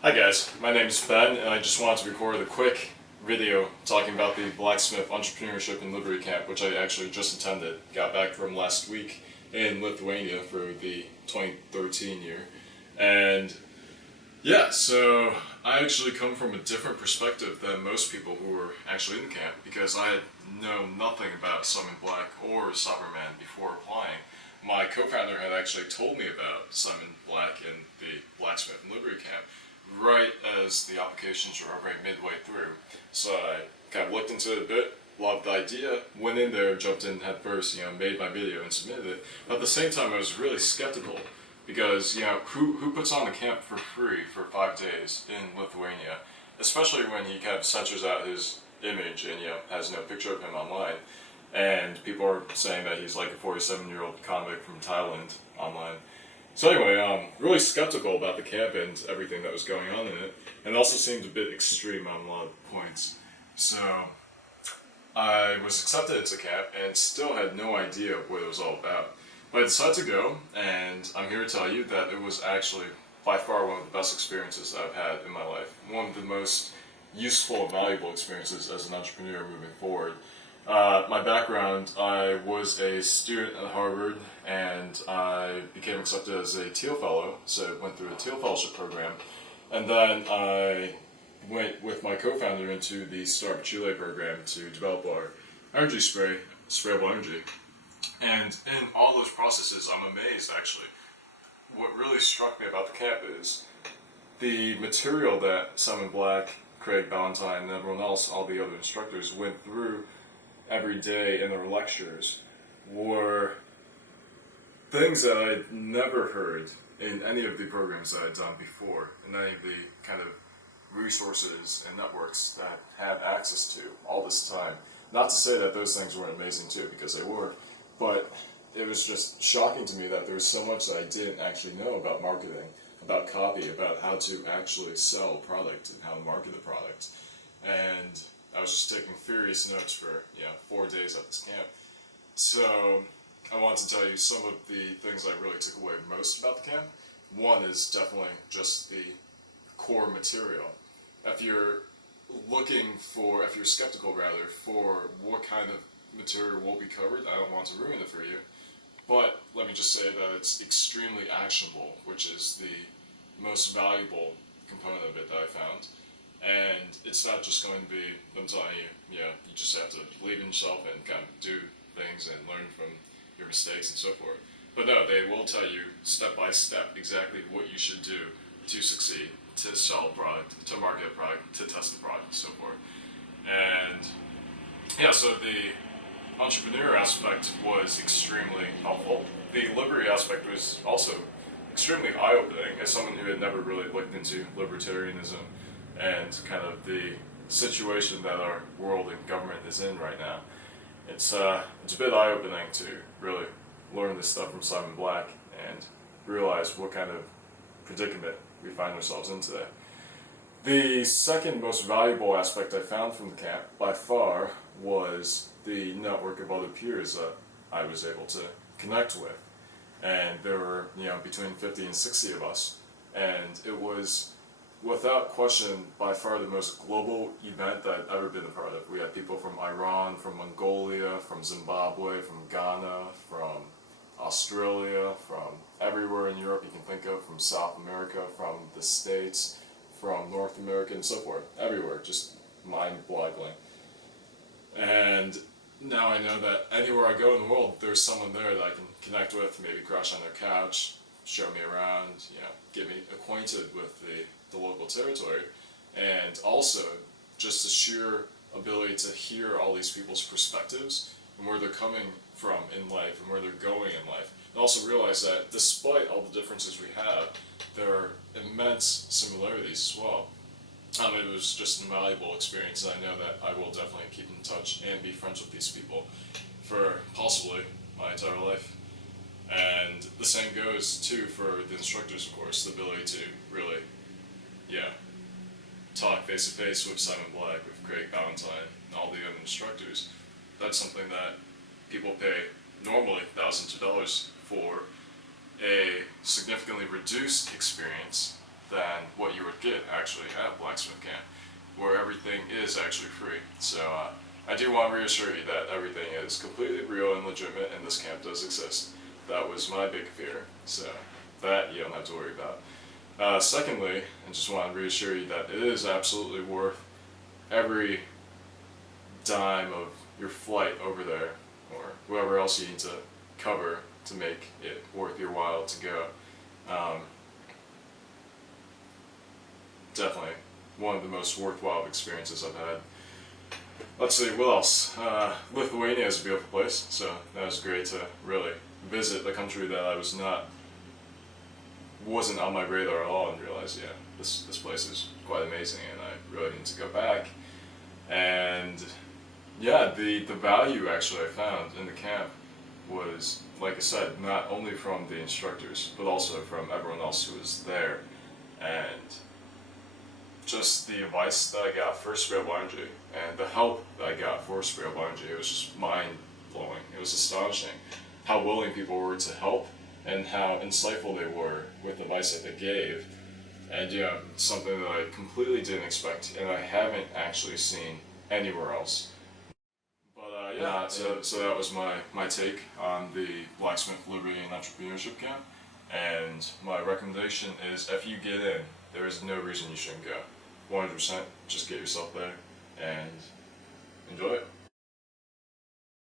Hi guys, my name is Ben and I just wanted to record a quick video talking about the Blacksmith Entrepreneurship and Liberty Camp, which I actually just attended. Got back from last week in Lithuania for the 2013 year. And yeah, so I actually come from a different perspective than most people who were actually in the camp because I had known nothing about Simon Black or Cyberman before applying. My co-founder had actually told me about Simon Black and the Blacksmith and Liberty Camp right as the applications were already midway through. So I kind of looked into it a bit, loved the idea, went in there, jumped in head first, made my video and submitted it. But at the same time, I was really skeptical because, who puts on a camp for free for 5 days in Lithuania, especially when he kind of censors out his image and, has no picture of him online. And people are saying that he's like a 47-year-old convict from Thailand online. So anyway, really skeptical about the camp and everything that was going on in it, and it also seemed a bit extreme on a lot of points. So I was accepted into camp and still had no idea what it was all about. But I decided to go, and I'm here to tell you that it was actually by far one of the best experiences that I've had in my life. One of the most useful and valuable experiences as an entrepreneur moving forward. My background, I was a student at Harvard and I became accepted as a Teal Fellow, so I went through a Teal Fellowship program. And then I went with my co-founder into the Startup Chile program to develop our energy sprayable energy. And in all those processes, I'm amazed actually. What really struck me about the camp is the material that Simon Black, Craig Ballantyne, and everyone else, all the other instructors, went through every day in their lectures were things that I'd never heard in any of the programs that I'd done before, in any of the kind of resources and networks that I had access to all this time. Not to say that those things weren't amazing too, because they were, but it was just shocking to me that there was so much that I didn't actually know about marketing, about copy, about how to actually sell a product and how to market the product. And I was just taking furious notes for 4 days at this camp. So I want to tell you some of the things I really took away most about the camp. One is definitely just the core material. If you're skeptical rather, for what kind of material will be covered, I don't want to ruin it for you. But let me just say that it's extremely actionable, which is the most valuable component of it that I found. And it's not just going to be them telling you, you just have to believe in yourself and kind of do things and learn from your mistakes and so forth. But no, they will tell you step by step exactly what you should do to succeed, to sell a product, to market a product, to test the product, and so forth. And so the entrepreneur aspect was extremely helpful. The liberty aspect was also extremely eye-opening as someone who had never really looked into libertarianism and kind of the situation that our world and government is in right now. It's a bit eye-opening to really learn this stuff from Simon Black and realize what kind of predicament we find ourselves in today. The second most valuable aspect I found from the camp, by far, was the network of other peers that I was able to connect with. And there were, between 50 and 60 of us. And it was, without question, by far the most global event that I've ever been a part of. We had people from Iran, from Mongolia, from Zimbabwe, from Ghana, from Australia, from everywhere in Europe you can think of, from South America, from the States, from North America, and so forth. Everywhere, just mind-boggling. And now I know that anywhere I go in the world, there's someone there that I can connect with, maybe crash on their couch, show me around, get me acquainted with the local territory, and also just the sheer ability to hear all these people's perspectives and where they're coming from in life and where they're going in life. And also realize that despite all the differences we have, there are immense similarities as well. It was just an invaluable experience, and I know that I will definitely keep in touch and be friends with these people for possibly my entire life. And the same goes too for the instructors, of course, the ability to really, talk face to face with Simon Black, with Craig Ballantyne, and all the other instructors. That's something that people pay normally thousands of dollars for a significantly reduced experience than what you would get actually at Blacksmith Camp, where everything is actually free. So I do want to reassure you that everything is completely real and legitimate, and this camp does exist. That was my big fear, so that you don't have to worry about. Secondly, I just want to reassure you that it is absolutely worth every dime of your flight over there, or whoever else you need to cover to make it worth your while to go. Definitely one of the most worthwhile experiences I've had. Let's see, what else? Lithuania is a beautiful place, so that was great to really visit the country that I wasn't on my radar at all, and realize, yeah, this place is quite amazing, and I really need to go back. And yeah, the value actually I found in the camp was, like I said, not only from the instructors, but also from everyone else who was there, and just the advice that I got for Sprayle Bungee and the help that I got for Sprayle Bungee, it was just mind-blowing. It was astonishing how willing people were to help and how insightful they were with the advice that they gave. And yeah, something that I completely didn't expect, and I haven't actually seen anywhere else. But yeah, so that was my take on the Blacksmith Liberty and Entrepreneurship Camp. And my recommendation is, if you get in, there is no reason you shouldn't go. 100%, just get yourself there and enjoy it.